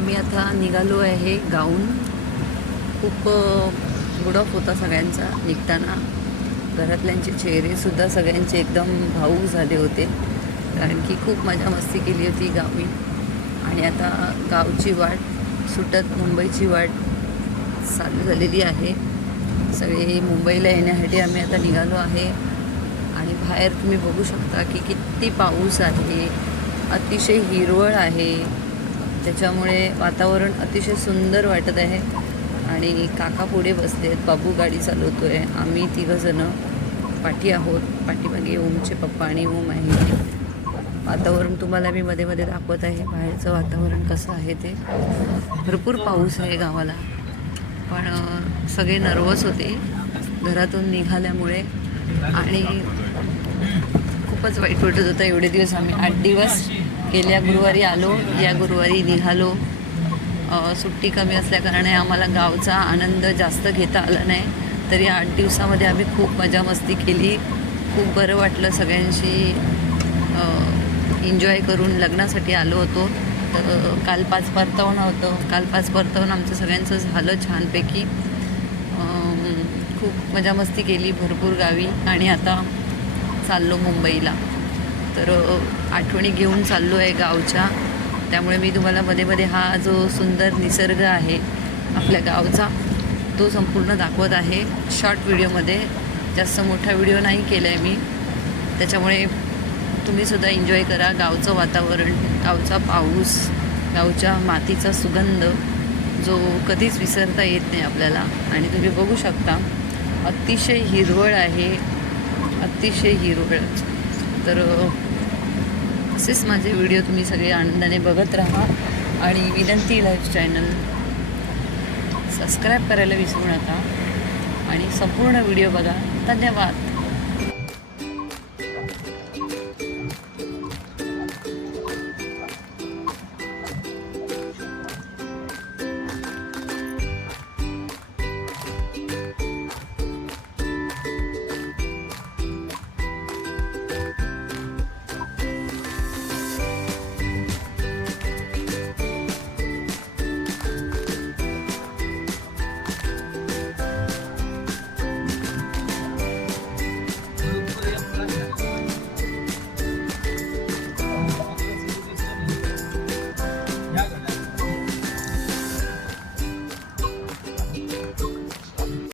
आम्ही आता निघालो आहे गाऊन. खूप गुड ऑफ होता सगळ्यांचा निघताना. घरातल्यांचे चेहरेसुद्धा सगळ्यांचे एकदम भाऊ झाले होते. कारण की खूप मजा मस्ती केली होती गावी. आणि आता गावची वाट सुटत मुंबईची वाट चालू झालेली आहे. सगळे मुंबईला येण्यासाठी आम्ही आता निघालो आहे. आणि बाहेर तुम्ही बघू शकता की किती पाऊस आहे. अतिशय हिरवळ आहे. त्याच्यामुळे वातावरण अतिशय सुंदर वाटत आहे. आणि काका पुढे बसले आहेत. बाबू गाडी चालवतो आहे आम्ही तिघंजणं पाठी आहोत. पाठीमागे ओमचे पप्पा आणि ओम आहे. वातावरण तुम्हाला मी मध्ये मध्ये दाखवत आहे. बाहेरचं वातावरण कसं आहे ते. भरपूर पाऊस आहे गावाला. पण सगळे नर्वस होते. घरातून निघाल्यामुळे. आणि खूपच वाईट वाटत होतं. एवढे दिवस आम्ही आठ दिवस गेल्या गुरुवारी आलो या गुरुवारी निघालो. सुट्टी कमी असल्याकारणे आम्हाला गावचा आनंद जास्त घेता आला नाही. तरी आठ दिवसामध्ये आम्ही खूप मजा मस्ती केली. खूप बरं वाटलं सगळ्यांशी एन्जॉय करून लग्नासाठी आलो होतो. तर काल पाच परतवणं होतं. काल पाच परतवणं आमचं सगळ्यांचं झालं छानपैकी. खूप मजा मस्ती केली भरपूर गावी. आणि आता चाललो मुंबईला. तर आठवणी घेऊन चाललो आहे गावच्या. त्यामुळे मी तुम्हाला मध्ये मध्ये हा जो सुंदर निसर्ग आहे आपल्या गावचा तो संपूर्ण दाखवत आहे. शॉर्ट व्हिडिओमध्ये जास्त मोठा व्हिडिओ नाही केला आहे मी. त्याच्यामुळे तुम्हीसुद्धा एन्जॉय करा गावचं वातावरण गावचा पाऊस गावच्या मातीचा सुगंध जो कधीच विसरता येत नाही आपल्याला. आणि तुम्ही बघू शकता अतिशय हिरवळ आहे. अतिशय हिरवळ. तर असेच माझे व्हिडिओ तुम्ही सगळे आनंदाने बघत राहा आणि विनंती लाईफ चॅनल सबस्क्राईब करायला विसरू नका आणि संपूर्ण व्हिडिओ बघा. धन्यवाद.